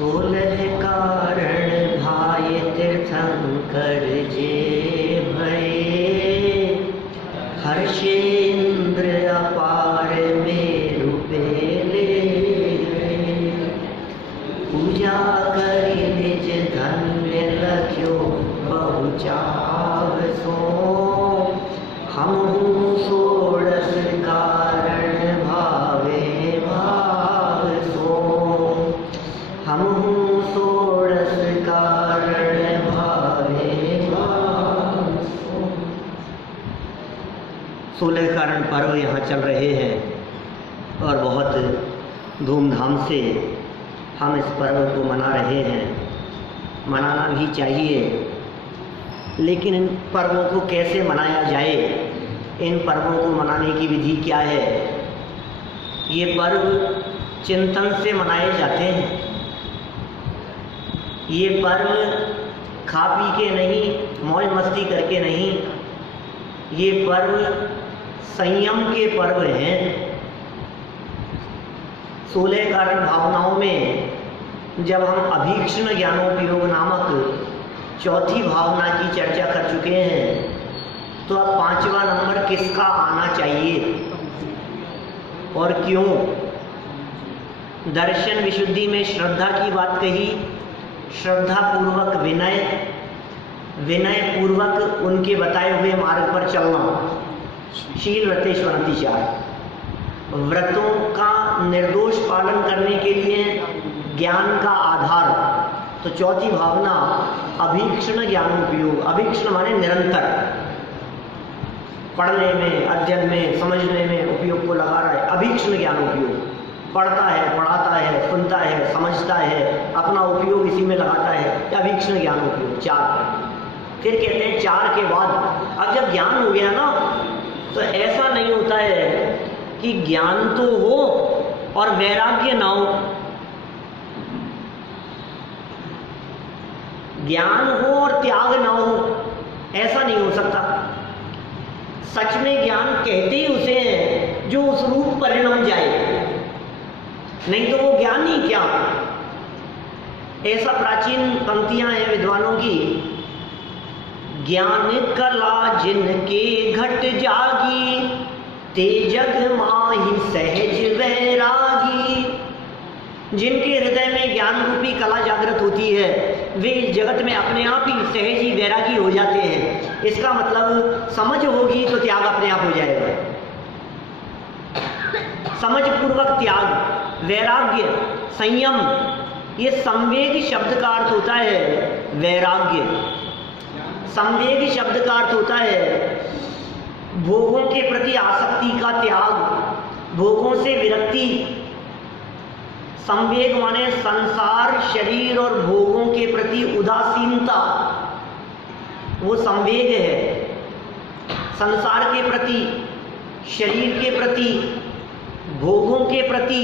सोलह कारण भाई तीर्थंकर जे भये, हर्षेन्द्र अपार मेरु पेले गए। पूजा करि निज धन्य लख्यो बहु चाव सो, हमहु षोडश कारण भावे भाव सो। हमहु षोडश कारण भावे भाव सो। 16 कारण पर्व यहाँ चल रहे हैं और बहुत धूमधाम से हम इस पर्व को मना रहे हैं। मनाना भी चाहिए, लेकिन इन पर्वों को कैसे मनाया जाए, इन पर्वों को मनाने की विधि क्या है। ये पर्व चिंतन से मनाए जाते हैं। ये पर्व खा पी के नहीं, मौज मस्ती करके नहीं, ये पर्व संयम के पर्व हैं। 16 कारण भावनाओं में जब हम अभीक्ष्ण ज्ञानोपयोग नामक चौथी भावना की चर्चा कर चुके हैं, तो अब 5वां नंबर किसका आना चाहिए और क्यों। दर्शन विशुद्धि में श्रद्धा की बात कही, श्रद्धा पूर्वक विनय, विनय पूर्वक उनके बताए हुए मार्ग पर चलना, शील व्रतेश्वरतिचार। व्रतों का निर्दोष पालन करने के लिए ज्ञान का आधार, तो चौथी भावना अभीक्ष्ण ज्ञानोपयोग। अभीक्ष्ण माने निरंतर पढ़ने में, अध्ययन में, समझने में उपयोग को लगा रहा है। अभीक्ष्ण ज्ञानोपयोग, पढ़ता है, पढ़ाता है, सुनता है, समझता है, अपना उपयोग इसी में लगाता है। अभीक्ष्ण ज्ञानोपयोग 4। फिर कहते हैं 4 के बाद अब जब ज्ञान हो गया ना, तो ऐसा नहीं होता है कि ज्ञान तो हो और वैराग्य ना हो। ज्ञान हो और त्याग ना हो, ऐसा नहीं हो सकता। सच में ज्ञान कहते ही उसे है जो उस रूप परिणम जाए, नहीं तो वो ज्ञान ही क्या। ऐसा प्राचीन पंक्तियां हैं विद्वानों की, ज्ञान कला जिनके घट जागी, ते जग माहि सहज वैरागी। जिनके हृदय में ज्ञान रूपी कला जागृत होती है, वे इस जगत में अपने आप ही सहज ही वैरागी हो जाते हैं। इसका मतलब समझ होगी तो त्याग अपने आप हो जाएगा। समझ पूर्वक त्याग, वैराग्य, संयम, ये संवेग शब्द का अर्थ होता है वैराग्य। संवेग शब्द का अर्थ होता है भोगों के प्रति आसक्ति का त्याग, भोगों से विरक्ति। संवेग माने संसार, शरीर और भोगों के प्रति उदासीनता, वो संवेग है। संसार के प्रति, शरीर के प्रति, भोगों के प्रति,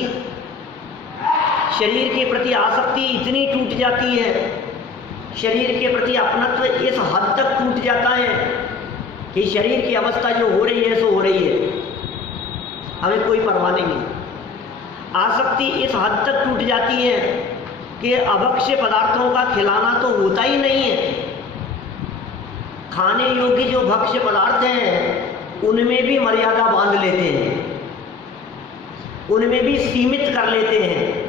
शरीर के प्रति आसक्ति इतनी टूट जाती है, शरीर के प्रति अपनत्व इस हद तक टूट जाता है कि शरीर की अवस्था जो हो रही है सो हो रही है, हमें कोई परवाह नहीं है। आसक्ति इस हद तक टूट जाती है कि अभक्ष्य पदार्थों का खिलाना तो होता ही नहीं है। खाने योग्य जो भक्ष्य पदार्थ हैं उनमें भी मर्यादा बांध लेते हैं, उनमें भी सीमित कर लेते हैं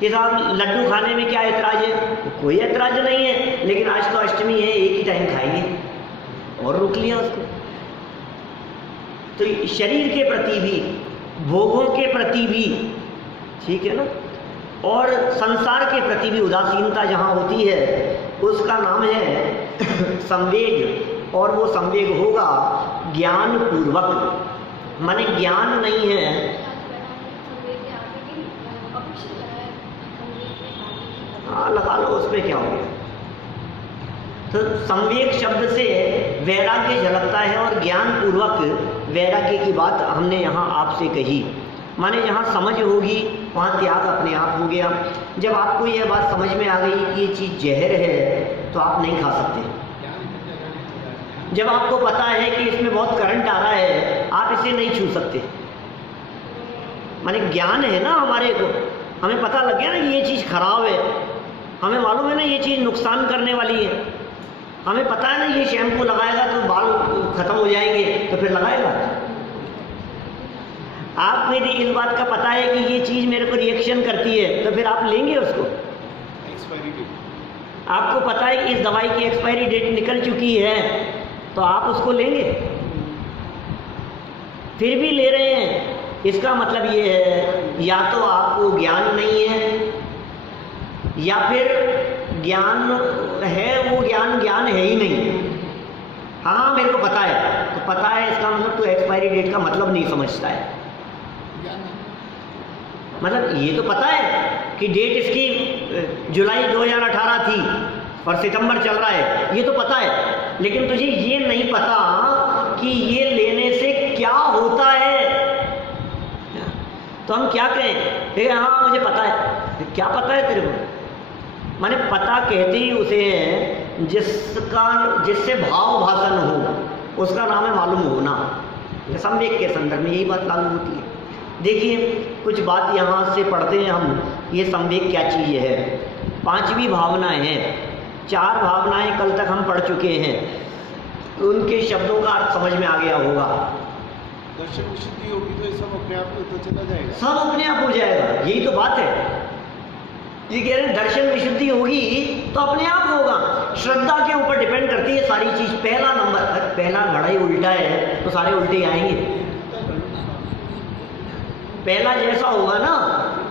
कि साहब लड्डू खाने में क्या ऐतराज है, कोई ऐतराज नहीं है, लेकिन आज तो अष्टमी है, एक ही टाइम खाएंगे और रोक लिया उसको। तो शरीर के प्रति भी, भोगों के प्रति भी, ठीक है ना, और संसार के प्रति भी उदासीनता जहाँ होती है उसका नाम है संवेग। और वो संवेग होगा ज्ञान पूर्वक, माने ज्ञान नहीं है। हाँ लगा लो, उसमें क्या हो गया। तो संवेग शब्द से वैराग्य झलकता है और ज्ञान पूर्वक वैराग्य की बात हमने यहाँ आपसे कही। माने जहाँ समझ होगी वहाँ त्याग अपने आप हो गया। जब आपको यह बात समझ में आ गई कि ये चीज़ जहर है तो आप नहीं खा सकते। जब आपको पता है कि इसमें बहुत करंट आ रहा है, आप इसे नहीं छू सकते। माने ज्ञान है ना हमारे को, हमें पता लग गया ना कि ये चीज़ खराब है, हमें मालूम है ना ये चीज़ नुकसान करने वाली है, हमें पता है ना ये शैम्पू लगाएगा तो बाल खत्म हो जाएंगे, तो फिर लगाएगा। आपको यदि इस बात का पता है कि ये चीज़ मेरे को रिएक्शन करती है, तो फिर आप लेंगे उसको। एक्सपायरी डेट, आपको पता है कि इस दवाई की एक्सपायरी डेट निकल चुकी है, तो आप उसको लेंगे, फिर भी ले रहे हैं। इसका मतलब ये है या तो आपको ज्ञान नहीं है, या फिर ज्ञान है, वो ज्ञान है ही नहीं। हाँ मेरे को पता है, तो पता है इसका मतलब तो एक्सपायरी डेट का मतलब नहीं समझता है। मतलब ये तो पता है कि डेट इसकी जुलाई 2018 थी और सितंबर चल रहा है, ये तो पता है, लेकिन तुझे ये नहीं पता कि ये लेने से क्या होता है। तो हम क्या कहें, हाँ मुझे पता है। क्या पता है तेरे को? माने पता कहते ही उसे है जिससे भाव भाषण हो, उसका नाम है मालूम होना। संवेग के संदर्भ में यही बात लागू होती है। देखिए कुछ बात यहाँ से पढ़ते हैं हम, ये संवेग क्या चीज़ है। 5वीं भावनाएं हैं, 4 भावनाएं कल तक हम पढ़ चुके हैं, उनके शब्दों का अर्थ समझ में आ गया होगा। दर्शन विशुद्धि होगी तो ये सब अपने आप होता चला जाएगा, सब अपने आप हो जाएगा, यही तो बात है। ये कह रहे हैं दर्शन विशुद्धि होगी तो अपने आप होगा। श्रद्धा के ऊपर डिपेंड करती है सारी चीज। पहला नंबर, पहला घड़ा ही उल्टा है तो सारे उल्टे ही आएंगे। पहला जैसा होगा ना,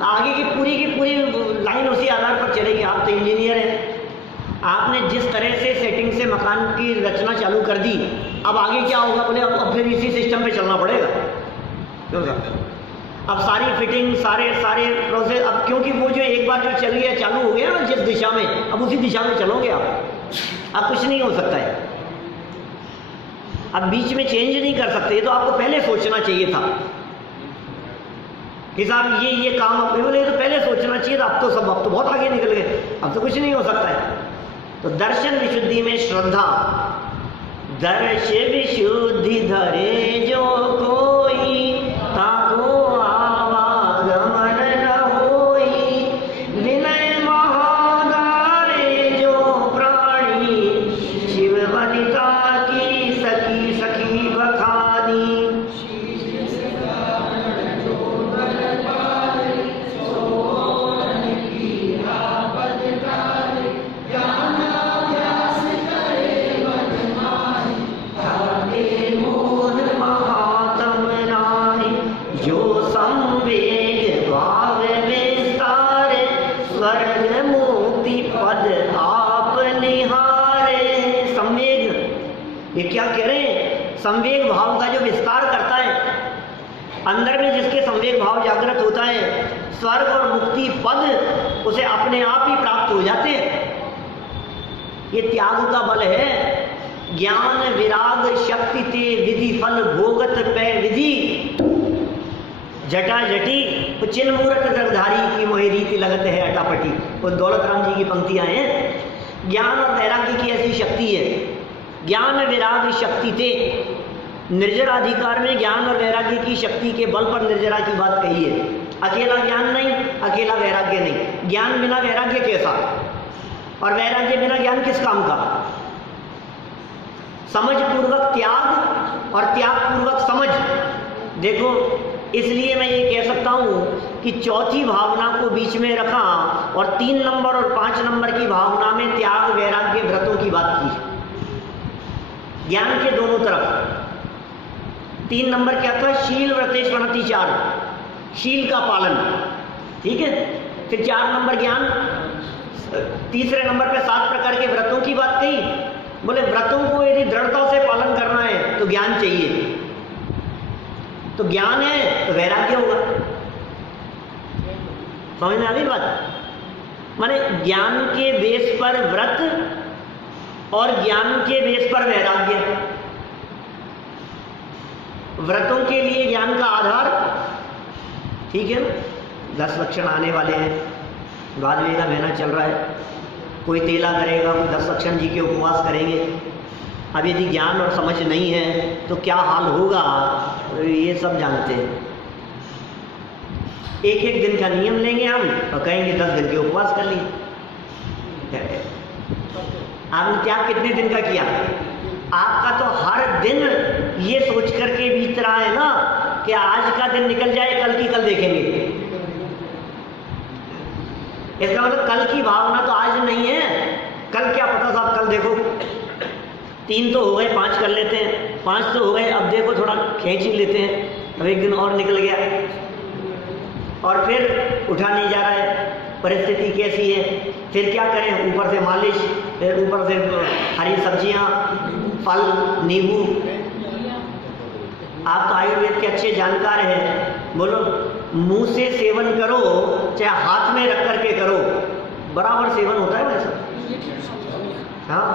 आगे की पूरी लाइन उसी आधार पर चलेगी। आप तो इंजीनियर हैं, आपने जिस तरह से सेटिंग से मकान की रचना चालू कर दी, अब आगे क्या होगा? बोले अब फिर इसी सिस्टम पे चलना पड़ेगा। क्यों सर? अब सारी फिटिंग, सारे प्रोसेस, अब क्योंकि वो जो एक बार जो चल गया, चालू हो गया ना जिस दिशा में, अब उसी दिशा में चलोगे आप। अब कुछ नहीं हो सकता है, अब बीच में चेंज नहीं कर सकते। तो आपको पहले सोचना चाहिए था कि साहब ये काम अपने बोले, तो पहले सोचना चाहिए था। अब तो बहुत आगे निकल गए, अब तो कुछ नहीं हो सकता है। तो दर्शन विशुद्धि में श्रद्धा, दर्श विशुद्धि धरे जो कोई, ताको आवागमन न होई, विनय महादारे जो प्राणी, शिव वनिता की सखी बखानी। ये क्या कह रहे हैं? संवेग भाव का जो विस्तार करता है, अंदर में जिसके संवेग भाव जागृत होता है, स्वर्ग और मुक्ति पद उसे अपने आप ही प्राप्त हो जाते हैं। ये त्याग का बल है। ज्ञान विराग शक्ति ते विधि फल भोगत पै विधि, जटा जटी चिन्ह मूर्त जगधारी की मोहि रीति लगत है अटापटी। वो दौलत राम जी की पंक्तियां हैं। ज्ञान और वैराग्य की ऐसी शक्ति है। ज्ञान विराग शक्ति ते, निर्जराधिकार में ज्ञान और वैराग्य की शक्ति के बल पर निर्जरा की बात कही है। अकेला ज्ञान नहीं, अकेला वैराग्य नहीं। ज्ञान बिना वैराग्य कैसा, और वैराग्य बिना ज्ञान किस काम का? समझ पूर्वक त्याग और त्याग पूर्वक समझ। देखो, इसलिए मैं ये कह सकता हूं कि चौथी भावना को बीच में रखा और 3 नंबर और 5 नंबर की भावना में त्याग वैराग्य व्रतों की बात की, ज्ञान के दोनों तरफ। 3 नंबर क्या था? शील व्रतेश वणतिचार, शील का पालन, ठीक है। फिर 4 नंबर ज्ञान, तीसरे नंबर पे 7 प्रकार के व्रतों की बात कही। बोले व्रतों को यदि दृढ़ता से पालन करना है तो ज्ञान चाहिए, तो ज्ञान है तो वैराग्य होगा। समझ में आ गई बात? माने ज्ञान के बेस पर व्रत और ज्ञान के बेस पर वैराग्य। व्रतों के लिए ज्ञान का आधार, ठीक है ना। 10 लक्षण आने वाले हैं, भादवे का महीना चल रहा है, कोई तेला करेगा, कोई 10 लक्षण जी के उपवास करेंगे। अब यदि ज्ञान और समझ नहीं है तो क्या हाल होगा, ये सब जानते हैं। एक एक दिन का नियम लेंगे हम, और कहेंगे 10 दिन के उपवास कर लिए। आपने त्याग कितने दिन का किया? आपका तो हर दिन ये सोच करके बीत रहा है ना कि आज का दिन निकल जाए, कल की कल देखेंगे। इसका मतलब कल की भावना तो आज नहीं है। कल क्या पता साहब, कल देखो 3 तो हो गए, 5 कर लेते हैं, 5 तो हो गए, अब देखो थोड़ा खींच ही लेते हैं, अब 1 दिन और निकल गया और फिर उठा नहीं जा रहा है, परिस्थिति कैसी है, फिर क्या करें? ऊपर से मालिश, फिर ऊपर से हरी सब्जियां, फल, नींबू। आप तो आयुर्वेद के अच्छे जानकार हैं, बोलो मुंह से सेवन करो चाहे हाथ में रख करके करो, बराबर सेवन होता है वैसा। हाँ,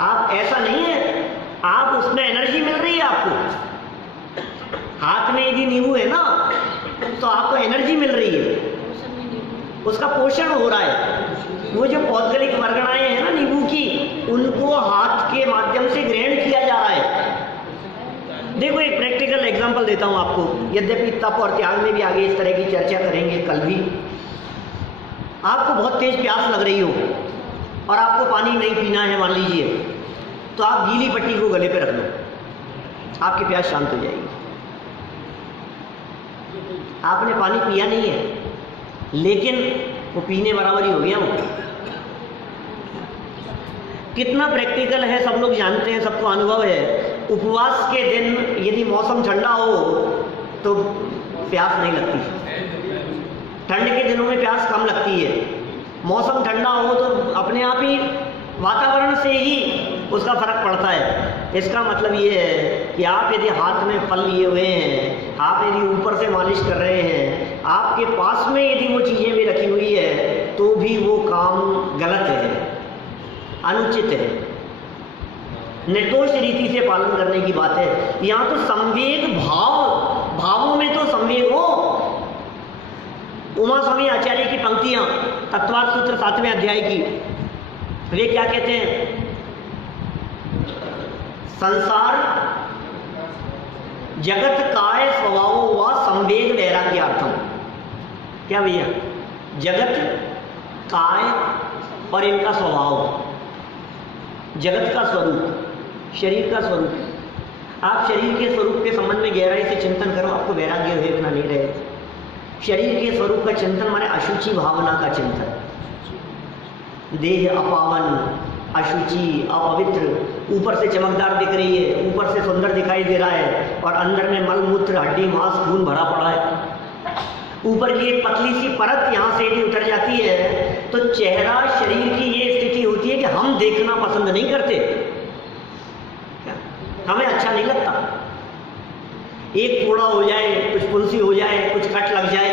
आप ऐसा नहीं है, आप उसमें एनर्जी मिल रही है आपको। हाथ में यदि नींबू है ना तो आपको एनर्जी मिल रही है, उसका पोषण हो रहा है। वो जो पौद्गलिक वर्गणाएं हैं ना नींबू की, उनको हाथ के माध्यम से ग्रहण किया जा रहा है। देखो एक प्रैक्टिकल एग्जांपल देता हूं आपको, यद्यपि तप और त्याग में भी आगे इस तरह की चर्चा करेंगे कल भी। आपको बहुत तेज प्यास लग रही हो और आपको पानी नहीं पीना है मान लीजिए, तो आप गीली पट्टी को गले पे रख लो, आपकी प्यास शांत हो जाएगी। आपने पानी पिया नहीं है लेकिन वो पीने बराबर ही हो गया। वो कितना प्रैक्टिकल है सब लोग जानते हैं, सबको अनुभव है। उपवास के दिन यदि मौसम ठंडा हो तो प्यास नहीं लगती, ठंड के दिनों में प्यास कम लगती है। मौसम ठंडा हो तो अपने आप ही वातावरण से ही उसका फर्क पड़ता है। इसका मतलब ये है कि आप यदि हाथ में फल लिए हुए हैं, आप यदि ऊपर से मालिश कर रहे हैं, आपके पास में यदि वो चीज़ें भी रखी हुई है तो भी वो काम गलत है, अनुचित है। निर्दोष रीति से पालन करने की बात है। यहाँ तो संवेग भावों में तो संवेग हो। उमा स्वामी आचार्य की पंक्तियां तत्वार्थ सूत्र 7वें अध्याय की, वे क्या कहते हैं? संसार जगत काय स्वभावो व संवेग वैराग्यार्थम। क्या भैया? जगत काय और इनका स्वभाव, जगत का स्वरूप, शरीर का स्वरूप। आप शरीर के स्वरूप के संबंध में गहराई से चिंतन करो, आपको वैराग्य वेदना नहीं रहे। शरीर के स्वरूप का चिंतन माने अशुचि भावना का चिंतन। देह अपावन, अशुचि, अपवित्र, ऊपर से चमकदार दिख रही है, ऊपर से सुंदर दिखाई दे रहा है और अंदर में मल मूत्र हड्डी मांस खून भरा पड़ा है। ऊपर की एक पतली सी परत यहाँ से यदि उतर जाती है तो चेहरा, शरीर की ये स्थिति होती है कि हम देखना पसंद नहीं करते, हमें अच्छा नहीं लगता। एक फोड़ा हो जाए, कुछ फुंसी हो जाए, कुछ कट लग जाए,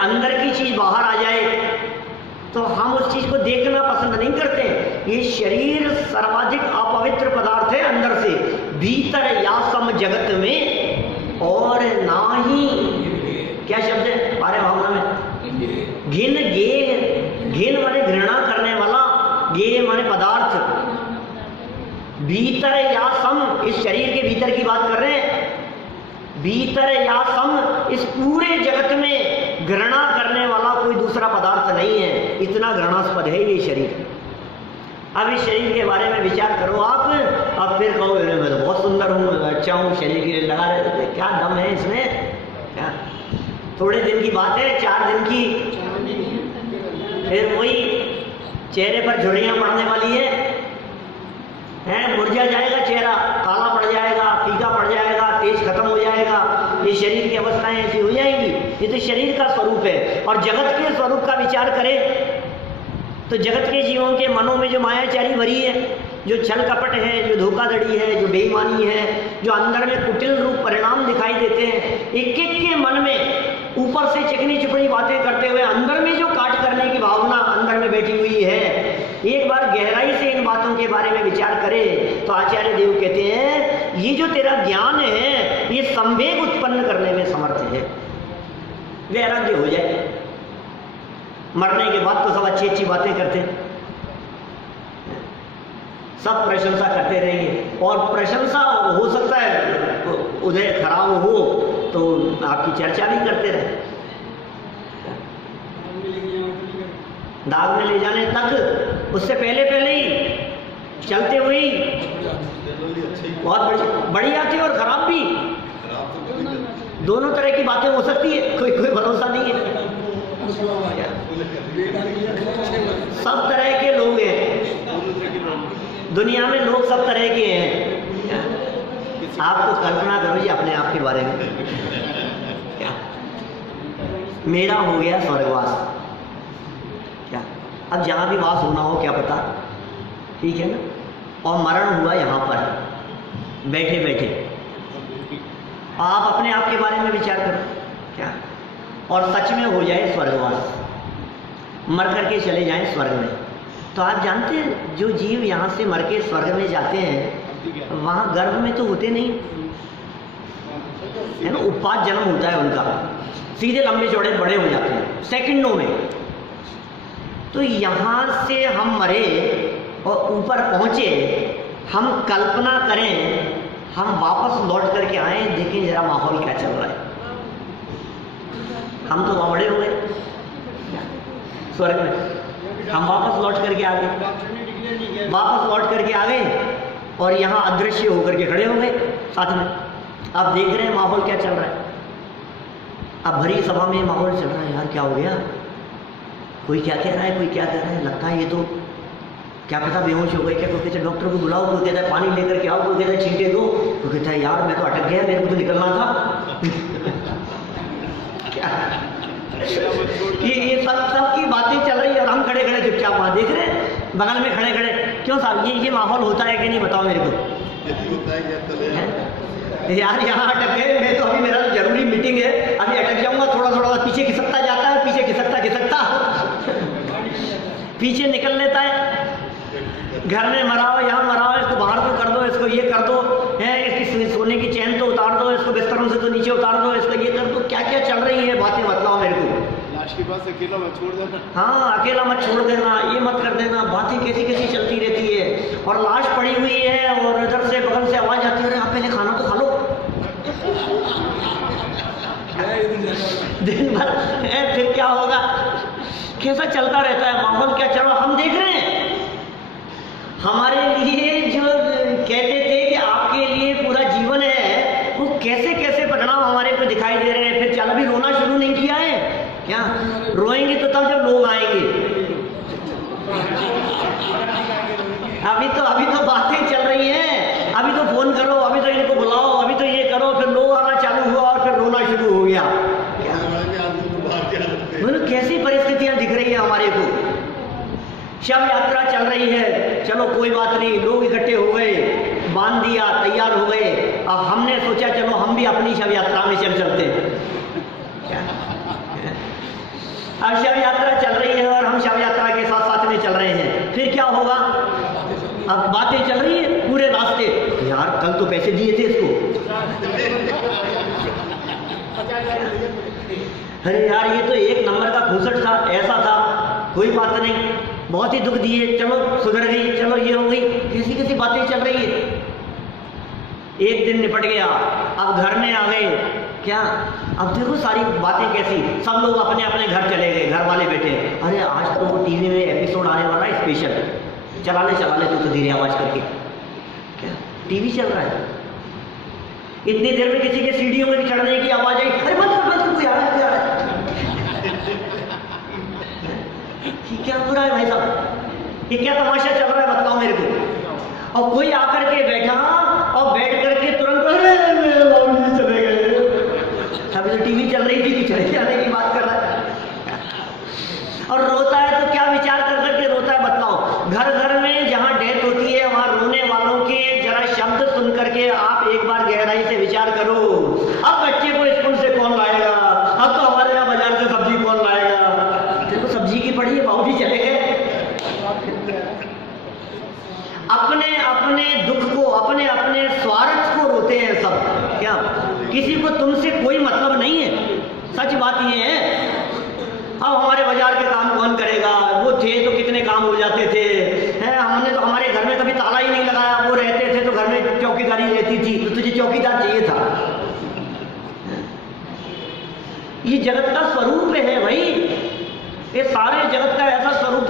अंदर की चीज बाहर आ जाए तो हम उस चीज को देखना पसंद नहीं करते। ये शरीर सर्वाधिक अपवित्र पदार्थ है अंदर से, भीतर यासम जगत में और ना ही, क्या शब्द है हमारे भावना में? घिन, गे, घिन माने घृणा करने वाला, गे माने पदार्थ, भीतर या सम, इस शरीर के भीतर की बात कर रहे हैं। भीतर या सम, इस पूरे जगत में घृणा करने वाला कोई दूसरा पदार्थ नहीं है। इतना घृणास्पद है ये शरीर। अब इस शरीर के बारे में विचार करो आप, अब फिर कहो मैं तो बहुत सुंदर हूँ, अच्छा हूँ, शरीर के लिए लगा रहे, क्या दम है इसमें? क्या थोड़े दिन की बात है, 4 दिन की, फिर वही चेहरे पर झुर्रियाँ पड़ने वाली है, मुरझा जाएगा चेहरा, काला पड़ जाएगा, फीका पड़ जाएगा, तेज खत्म हो जाएगा। ये शरीर की अवस्थाएं ऐसी हो जाएंगी। ये तो शरीर का स्वरूप है। और जगत के स्वरूप का विचार करें तो जगत के जीवों के मनों में जो मायाचारी भरी है, जो छल कपट है, जो धोखाधड़ी है, जो बेईमानी है, जो अंदर में कुटिल रूप परिणाम दिखाई देते हैं, एक एक के मन में ऊपर से चिकनी चुपड़ी बातें करते हुए अंदर में जो काट करने की भावना अंदर में बैठी हुई है, एक बार गहराई से इन बातों के बारे में विचार करें तो आचार्य देव कहते हैं ये जो तेरा ज्ञान है ये संवेग उत्पन्न करने में समर्थ है। वैराग्य हो जाए। मरने के बाद तो सब अच्छी अच्छी बातें करते, सब प्रशंसा करते रहेंगे और प्रशंसा हो सकता है उदय खराब हो तो आपकी चर्चा भी करते रहे। दाग में ले जाने तक उससे पहले पहले ही चलते हुए ही बहुत बड़ी आती है और खराब भी। दोनों तरह की बातें हो सकती है, कोई भरोसा नहीं है। सब तरह के लोग हैं दुनिया में, लोग सब तरह के हैं। आप तो कल्पना करो जी अपने आप के बारे में। क्या मेरा हो गया स्वर्गवास, क्या अब जहाँ भी वास होना हो क्या पता, ठीक है ना। और मरण हुआ यहाँ पर बैठे बैठे। आप अपने आप के बारे में विचार करो क्या, और सच में हो जाए स्वर्गवास, मर करके चले जाएं स्वर्ग में। तो आप जानते हैं जो जीव यहाँ से मर के स्वर्ग में जाते हैं वहाँ गर्भ में तो होते नहीं है ना, उत्पाद जन्म होता है उनका, सीधे लंबे चौड़े बड़े हो जाते हैं सेकंडों में। तो यहाँ से हम मरे और ऊपर पहुँचे, हम कल्पना करें हम वापस लौट करके आए, देखें जरा माहौल क्या चल रहा है। हम तो वहाँ बड़े हो गए स्वर्ग में, हम वापस लौट करके आ गए, वापस लौट करके आ गए और यहाँ अदृश्य होकर के खड़े हो गए साथ में। आप देख रहे हैं माहौल क्या चल रहा है। अब भरी सभा में माहौल चल रहा है, यार क्या हो गया, कोई क्या कह रहा है, कोई क्या कह रहा है, लगता है ये तो क्या पता बेहोश हो गए क्या। कोई कहता है डॉक्टर को बुलाओ, कोई कहता है पानी लेकर के आओ, कोई कहता है छींटे दो, कोई कहता है यार मैं तो अटक गया, मेरे को तो निकलना था। क्या ये सब की बातें चल रही है और हम खड़े खड़े चुपचाप वहाँ देख रहे हैं बगल में खड़े खड़े। क्यों साहब ये माहौल होता है कि नहीं, बताओ मेरे को। यार यहाँ अटक गए, मैं तो अभी मेरा तो जरूरी मीटिंग है, अभी अटक जाऊंगा, थोड़ा थोड़ा पीछे खिसकता जाता है, पीछे खिसकता पीछे निकल लेता है। घर में मराओ, यहाँ मराओ, इसको बाहर तो कर दो, इसको ये कर दो, है इसकी सोने की चैन तो उतार दो, इसको बिस्तरों से तो नीचे उतार दो, इसको ये कर दो। क्या क्या चल रही है बातें, बताओ मेरे को। लाश के पास अकेला मत छोड़ देना। हाँ अकेला मत छोड़ देना, ये मत कर देना, बातें कैसी कैसी चलती रहती है। और लाश पड़ी हुई है और इधर से बगल से आवाज आती है, अरे आप पहले खाना तो खा लो। दिन भर फिर क्या होगा, कैसा चलता रहता है माहौल, क्या चल रहा हम देख रहे हैं। हमारे लिए जो कहते थे कि आपके लिए पूरा जीवन है, वो कैसे कैसे परिणाम हमारे को दिखाई दे रहे हैं। फिर चल अभी रोना शुरू नहीं किया है क्या, रोएंगे तो तब जब लोग आएंगे। अभी तो बातें चल रही हैं, अभी तो फोन करो, अभी तो इनको बुलाओ, अभी तो ये करो, फिर लोग आना चालू हुआ और फिर रोना शुरू हो गया। मतलब कैसी परिस्थितियां दिख रही है हमारे को। शव यात्रा चल रही है, चलो कोई बात नहीं, लोग इकट्ठे हो गए, बांध दिया, तैयार हो गए। अब हमने सोचा चलो हम भी अपनी शव यात्रा में चलते हैं। अब शव यात्रा चल रही है और हम शव यात्रा के साथ साथ में चल रहे हैं। फिर क्या होगा, अब बातें चल रही है पूरे रास्ते, यार कल तो पैसे दिए थे इसको, अरे यार ये तो एक नंबर का खूसट था, ऐसा था, कोई बात नहीं, बहुत ही दुख दिए, चलो सुधर गई, चलो ये हो गई, कैसी कैसी बातें चल रही है। एक दिन निपट गया, अब घर में आ गए, क्या अब देखो सारी बातें कैसी, सब लोग अपने अपने घर चले गए, घर वाले बैठे, अरे आज तो वो टीवी में एपिसोड आने वाला है स्पेशल, चला ले तो धीरे आवाज करके, क्या टीवी चल रहा है। इतनी देर में किसी के सीढ़ियों में भी चढ़ने की आवाज आई, अरे बंद कर कोई आ रहा है। क्या हो रहा है भाई साहब, ये क्या तमाशा चल रहा है, बताओ मेरे को। और कोई आकर के बैठा और बैठ करके तुरंत चले गए, अभी तो टीवी चल रही थी कि चले जाने की बात कर रहा है। और रोता है तो क्या विचार कर करके रोता है, बताओ। घर घर में जहाँ डेथ होती है वहाँ रोने वालों के जरा शब्द सुन करके आप एक बार गहराई से विचार करो, अब बच्चे को स्कूल से कौन लाएगा, अब तो हमारे यहाँ बाजार से सब्जी कौन लाएगा, देखो सब्जी की पड़ी है, बाबूजी चले गए। अपने अपने दुख को, अपने अपने स्वार्थ को रोते हैं सब, क्या किसी को तुमसे कोई मतलब नहीं है। सच बात ये है, अब हमारे बाजार के काम कौन करेगा, वो थे तो कितने काम हो जाते थे, हैं हमने तो हमारे घर में कभी ताला ही नहीं लगाया, वो रहते थे तो घर में चौकीदारी रहती थी, तो तुझे चौकीदार चाहिए था। ये जगत का स्वरूप है भाई, ये सारे जगत का ऐसा स्वरूप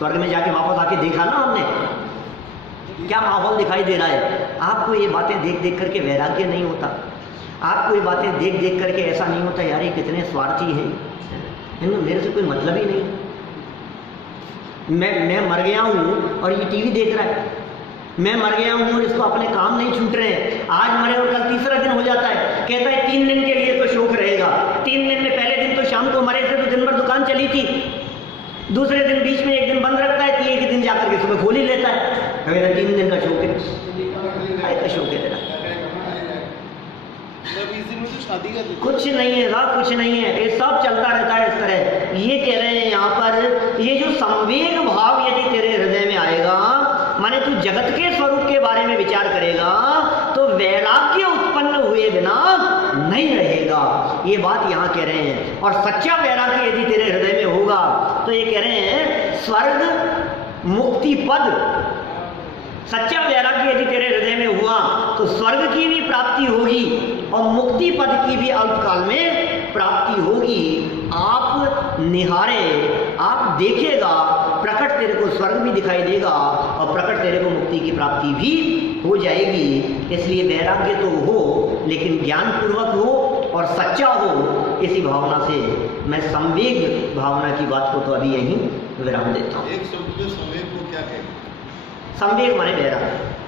स्वर्ग में जाके वापस आके देखा ना हमने, क्या माहौल दिखाई दे रहा है। आपको ये बातें देख देख करके वैराग्य नहीं होता, आपको ये बातें देख देख करके ऐसा नहीं होता यार ये कितने स्वार्थी हैं, इनमें मेरे से कोई मतलब ही नहीं। मैं मर गया हूँ और ये टीवी देख रहा है, मैं मर गया हूँ और इसको अपने काम नहीं छूट रहे हैं। आज मरे और कल तीसरा दिन हो जाता है, कहता है 3 दिन के लिए तो शोक रहेगा। 3 दिन में पहले दिन तो शाम को मरे थे तो दिन भर दुकान चली थी, दूसरे दिन बीच में 1 दिन बंद रखता है, 3 दिन जाकर के सुबह खोल ही लेता है। कहता है 3 दिन का शौक है, का शौक है तेरा, शादी का कुछ नहीं है साहब, कुछ नहीं है, ये सब चलता रहता है इस तरह। ये कह रहे हैं यहाँ पर, ये जो संवेग भाव यदि तेरे हृदय में आएगा, माने तू जगत के स्वरूप के बारे में विचार करेगा, तो वैराग्य उत्पन्न हुए बिना नहीं रहेगा। ये बात यहाँ कह रहे हैं। और सच्चा वैराग्य यदि तेरे हृदय में होगा तो ये कह रहे हैं स्वर्ग मुक्ति पद, सच्चा वैराग्य यदि तेरे हृदय में हुआ तो स्वर्ग की भी प्राप्ति होगी और मुक्ति पद की भी अल्पकाल में प्राप्ति होगी। आप निहारे, आप देखेगा, प्रकट तेरे को स्वर्ग भी दिखाई देगा और प्रकट तेरे को मुक्ति की प्राप्ति भी हो जाएगी। इसलिए वैराग्य तो हो लेकिन ज्ञान पूर्वक हो और सच्चा हो। इसी भावना से मैं संवेग भावना की बात को तो अभी यहीं विराम देता हूँ। एक शब्द में संवेग को क्या कहेंगे? संवेग माने वैराग्य।